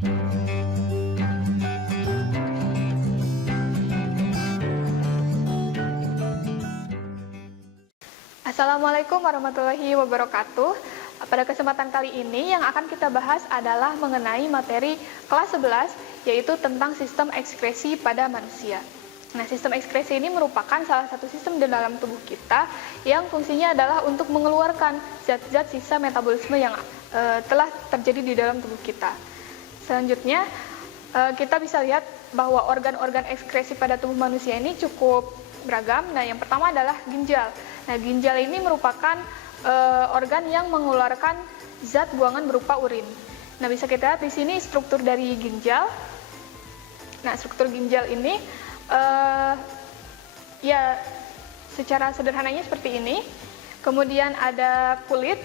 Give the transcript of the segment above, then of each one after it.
Assalamualaikum warahmatullahi wabarakatuh. Pada kesempatan kali ini yang akan kita bahas adalah mengenai materi kelas 11, yaitu tentang sistem ekskresi pada manusia. Nah, sistem ekskresi ini merupakan salah satu sistem di dalam tubuh kita yang fungsinya adalah untuk mengeluarkan zat-zat sisa metabolisme yang telah terjadi di dalam tubuh kita. Selanjutnya, kita bisa lihat bahwa organ-organ ekskresi pada tubuh manusia ini cukup beragam. Nah, yang pertama adalah ginjal. Nah, ginjal ini merupakan organ yang mengeluarkan zat buangan berupa urin. Nah, bisa kita lihat di sini struktur dari ginjal. Nah, struktur ginjal ini ya secara sederhananya seperti ini. Kemudian ada kulit.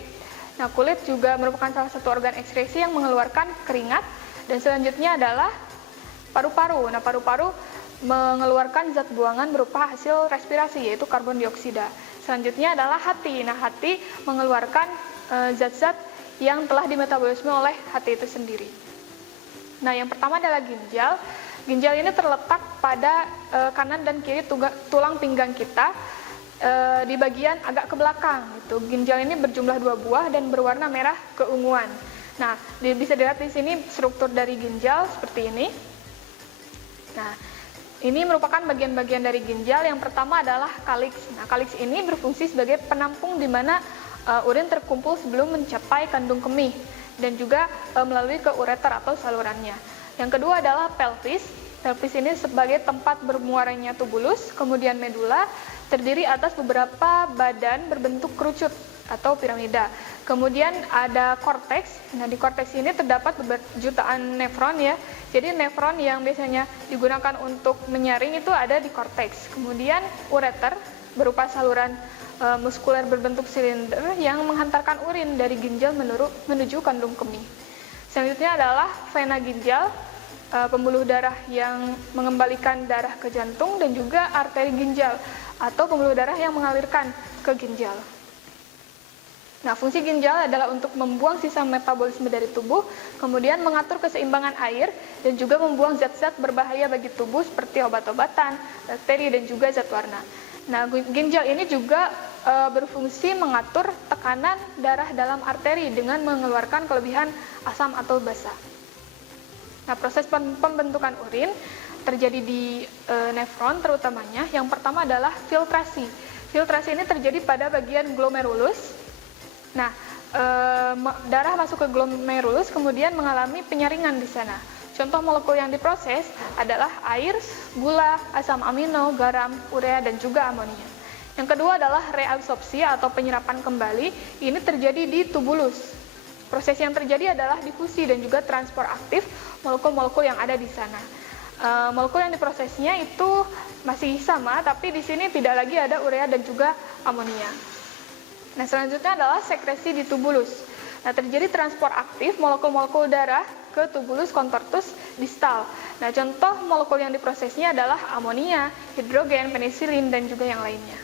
Nah, kulit juga merupakan salah satu organ ekskresi yang mengeluarkan keringat. Dan selanjutnya adalah paru-paru. Nah, paru-paru mengeluarkan zat buangan berupa hasil respirasi, yaitu karbon dioksida. Selanjutnya adalah hati. Nah, hati mengeluarkan zat-zat yang telah dimetabolisme oleh hati itu sendiri. Nah, yang pertama adalah ginjal. Ginjal ini terletak pada kanan dan kiri tulang pinggang kita, di bagian agak ke belakang. Gitu. Ginjal ini berjumlah 2 buah dan berwarna merah keunguan. Nah, bisa dilihat di sini struktur dari ginjal seperti ini. Nah, ini merupakan bagian-bagian dari ginjal. Yang pertama adalah kaliks. Nah, kaliks ini berfungsi sebagai penampung di mana urin terkumpul sebelum mencapai kandung kemih dan juga melalui ke ureter atau salurannya. Yang kedua adalah pelvis. Pelvis ini sebagai tempat bermuaranya tubulus, kemudian medula, terdiri atas beberapa badan berbentuk kerucut atau piramida. Kemudian ada korteks. Nah, di korteks ini terdapat jutaan nefron ya. Jadi nefron yang biasanya digunakan untuk menyaring itu ada di korteks. Kemudian ureter berupa saluran muskuler berbentuk silinder yang menghantarkan urin dari ginjal menuju kandung kemih. Selanjutnya adalah vena ginjal, pembuluh darah yang mengembalikan darah ke jantung, dan juga arteri ginjal atau pembuluh darah yang mengalirkan ke ginjal. Nah, fungsi ginjal adalah untuk membuang sisa metabolisme dari tubuh, kemudian mengatur keseimbangan air, dan juga membuang zat-zat berbahaya bagi tubuh seperti obat-obatan, bakteri, dan juga zat warna. Nah, ginjal ini juga berfungsi mengatur tekanan darah dalam arteri dengan mengeluarkan kelebihan asam atau basa. Nah, proses pembentukan urin terjadi di nefron terutamanya. Yang pertama adalah filtrasi. Filtrasi ini terjadi pada bagian glomerulus. Nah, darah masuk ke glomerulus kemudian mengalami penyaringan di sana. Contoh molekul yang diproses adalah air, gula, asam amino, garam, urea, dan juga amonia. Yang kedua adalah reabsorpsi atau penyerapan kembali. Ini terjadi di tubulus. Proses yang terjadi adalah difusi dan juga transport aktif molekul-molekul yang ada di sana. Molekul yang diprosesnya itu masih sama, tapi di sini tidak lagi ada urea dan juga amonia. Nah, selanjutnya adalah sekresi di tubulus. Nah, terjadi transport aktif molekul-molekul darah ke tubulus contortus distal. Nah, contoh molekul yang diprosesnya adalah amonia, hidrogen, penisilin, dan juga yang lainnya.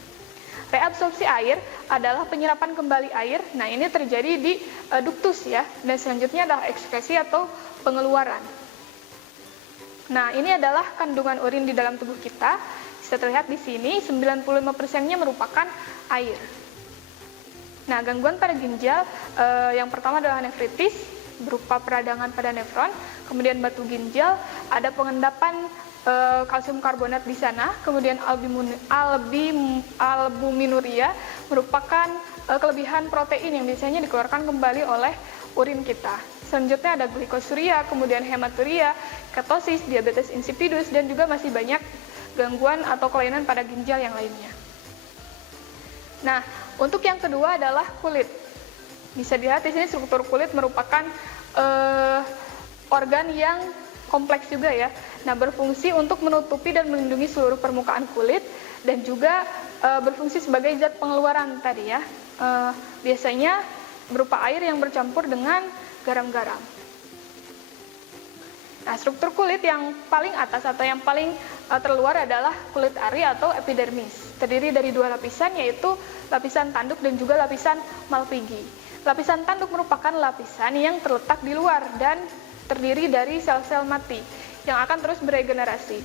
Reabsorpsi air adalah penyerapan kembali air. Nah, ini terjadi di duktus ya. Dan selanjutnya adalah ekskresi atau pengeluaran. Nah, ini adalah kandungan urin di dalam tubuh kita. Bisa terlihat di sini 95%-nya merupakan air. Nah, gangguan pada ginjal yang pertama adalah nefritis berupa peradangan pada nefron, kemudian batu ginjal, ada pengendapan kalsium karbonat di sana, kemudian albuminuria merupakan kelebihan protein yang biasanya dikeluarkan kembali oleh urin kita. Selanjutnya ada glikosuria, kemudian hematuria, ketosis, diabetes insipidus, dan juga masih banyak gangguan atau kelainan pada ginjal yang lainnya. Nah, untuk yang kedua adalah kulit. Bisa dilihat di sini struktur kulit merupakan organ yang kompleks juga ya. Nah, berfungsi untuk menutupi dan melindungi seluruh permukaan kulit dan juga berfungsi sebagai zat pengeluaran tadi ya. Biasanya berupa air yang bercampur dengan garam-garam. Nah, struktur kulit yang paling atas atau yang paling terluar adalah kulit ari atau epidermis. Terdiri dari 2 lapisan, yaitu lapisan tanduk dan juga lapisan Malpighi. Lapisan tanduk merupakan lapisan yang terletak di luar dan terdiri dari sel-sel mati yang akan terus beregenerasi.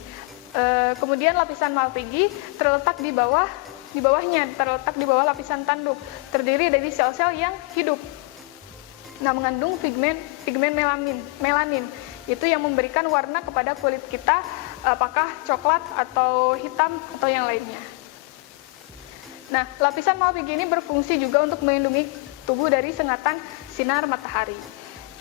Kemudian lapisan Malpighi terletak di bawahnya, terletak di bawah lapisan tanduk, terdiri dari sel-sel yang hidup. Nah, mengandung pigmen melanin, itu yang memberikan warna kepada kulit kita, apakah coklat atau hitam atau yang lainnya. Nah, lapisan Malpighi ini berfungsi juga untuk melindungi tubuh dari sengatan sinar matahari.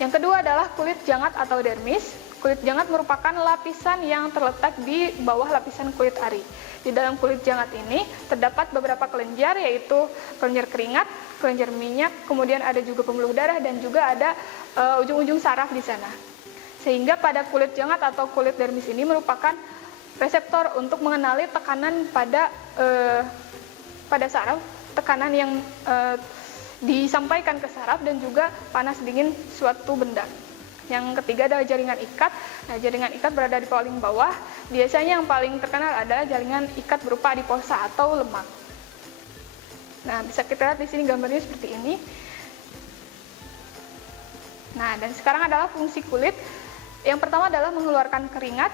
Yang kedua adalah kulit jangat atau dermis. Kulit jangat merupakan lapisan yang terletak di bawah lapisan kulit ari. Di dalam kulit jangat ini terdapat beberapa kelenjar, yaitu kelenjar keringat, kelenjar minyak, kemudian ada juga pembuluh darah dan juga ada ujung-ujung saraf di sana. Sehingga pada kulit jangat atau kulit dermis ini merupakan reseptor untuk mengenali tekanan pada saraf, tekanan yang disampaikan ke saraf dan juga panas dingin suatu benda. Yang ketiga adalah jaringan ikat. Nah, jaringan ikat berada di paling bawah. Biasanya yang paling terkenal adalah jaringan ikat berupa adiposa atau lemak. Nah, bisa kita lihat di sini gambarnya seperti ini. Nah, dan sekarang adalah fungsi kulit. Yang pertama adalah mengeluarkan keringat,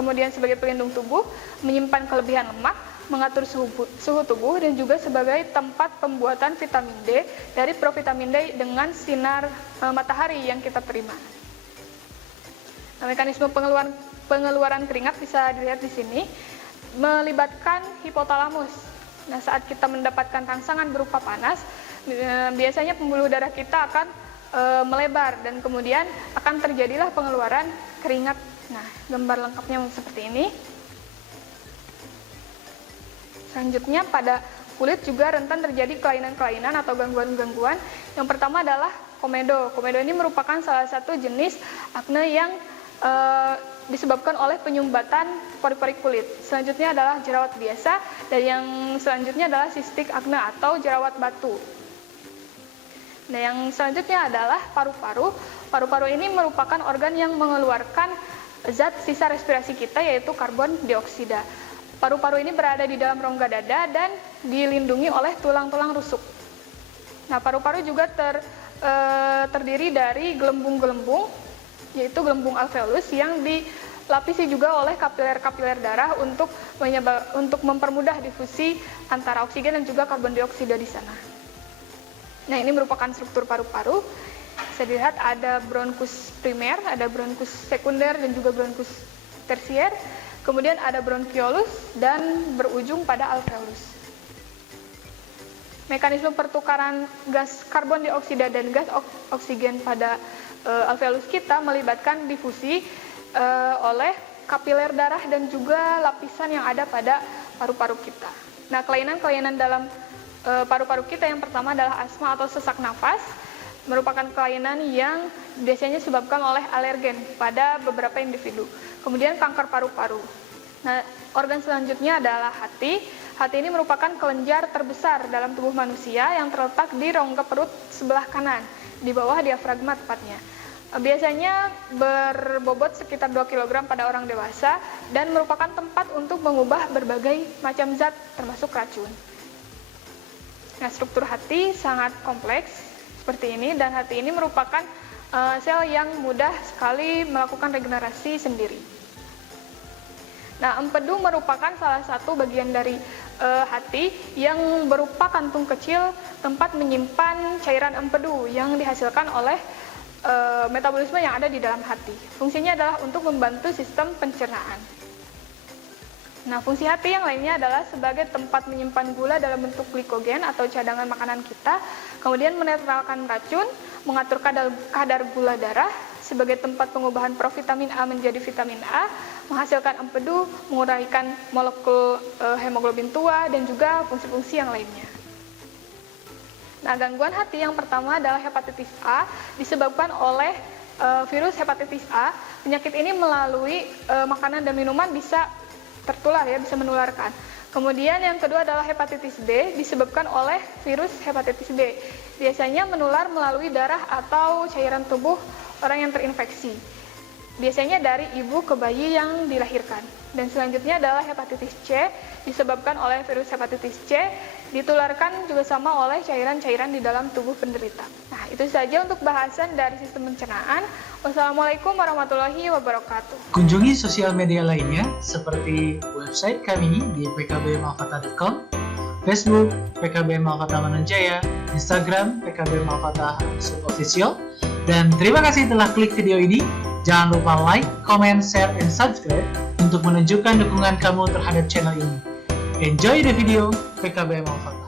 kemudian sebagai pelindung tubuh, menyimpan kelebihan lemak, mengatur suhu tubuh, dan juga sebagai tempat pembuatan vitamin D dari provitamin D dengan sinar matahari yang kita terima. Nah, mekanisme pengeluaran keringat bisa dilihat di sini, melibatkan hipotalamus. Nah, saat kita mendapatkan rangsangan berupa panas, biasanya pembuluh darah kita akan melebar dan kemudian akan terjadilah pengeluaran keringat. Nah, gambar lengkapnya seperti ini. Selanjutnya, pada kulit juga rentan terjadi kelainan-kelainan atau gangguan-gangguan. Yang pertama adalah komedo. Komedo ini merupakan salah satu jenis akne yang disebabkan oleh penyumbatan pori-pori kulit. Selanjutnya adalah jerawat biasa, dan yang selanjutnya adalah sistik akne atau jerawat batu. Nah, yang selanjutnya adalah paru-paru. Paru-paru ini merupakan organ yang mengeluarkan zat sisa respirasi kita, yaitu karbon dioksida. Paru-paru ini berada di dalam rongga dada dan dilindungi oleh tulang-tulang rusuk. Nah, paru-paru juga terdiri dari gelembung-gelembung, yaitu gelembung alveolus yang dilapisi juga oleh kapiler-kapiler darah untuk mempermudah difusi antara oksigen dan juga karbon dioksida di sana. Nah, ini merupakan struktur paru-paru. Bisa dilihat ada bronkus primer, ada bronkus sekunder, dan juga bronkus tersier. Kemudian ada bronkiolus dan berujung pada alveolus. Mekanisme pertukaran gas karbon dioksida dan gas oksigen pada alveolus kita melibatkan difusi oleh kapiler darah dan juga lapisan yang ada pada paru-paru kita. Nah, kelainan-kelainan dalam paru-paru kita yang pertama adalah asma atau sesak nafas, merupakan kelainan yang biasanya disebabkan oleh alergen pada beberapa individu. Kemudian kanker paru-paru. Nah, organ selanjutnya adalah hati. Hati ini merupakan kelenjar terbesar dalam tubuh manusia yang terletak di rongga perut sebelah kanan, di bawah diafragma tepatnya. Biasanya berbobot sekitar 2 kg pada orang dewasa dan merupakan tempat untuk mengubah berbagai macam zat termasuk racun. Nah, struktur hati sangat kompleks seperti ini, dan hati ini merupakan sel yang mudah sekali melakukan regenerasi sendiri. Nah, empedu merupakan salah satu bagian dari hati yang berupa kantung kecil tempat menyimpan cairan empedu yang dihasilkan oleh metabolisme yang ada di dalam hati. Fungsinya adalah untuk membantu sistem pencernaan. Nah, fungsi hati yang lainnya adalah sebagai tempat menyimpan gula dalam bentuk glikogen atau cadangan makanan kita, kemudian menetralkan racun, mengatur kadar gula darah, sebagai tempat pengubahan provitamin A menjadi vitamin A, menghasilkan empedu, menguraikan molekul hemoglobin tua, dan juga fungsi-fungsi yang lainnya. Nah, gangguan hati yang pertama adalah hepatitis A, disebabkan oleh virus hepatitis A. Penyakit ini melalui makanan dan minuman bisa tertular, ya, bisa menularkan. Kemudian yang kedua adalah hepatitis B, disebabkan oleh virus hepatitis B. Biasanya menular melalui darah atau cairan tubuh orang yang terinfeksi. biasanya dari ibu ke bayi yang dilahirkan. Dan selanjutnya adalah hepatitis C, disebabkan oleh virus hepatitis C, ditularkan juga sama oleh cairan-cairan di dalam tubuh penderita. Nah, itu saja untuk bahasan dari sistem pencernaan. Wassalamualaikum warahmatullahi wabarakatuh. Kunjungi sosial media lainnya seperti website kami di pkbmalfatah.com, Facebook PKB Malfatah Mananjaya, Instagram PKB Malfatah Official, dan terima kasih telah klik video ini. Jangan lupa like, comment, share, and subscribe untuk menunjukkan dukungan kamu terhadap channel ini. Enjoy the video PKB Malfatah.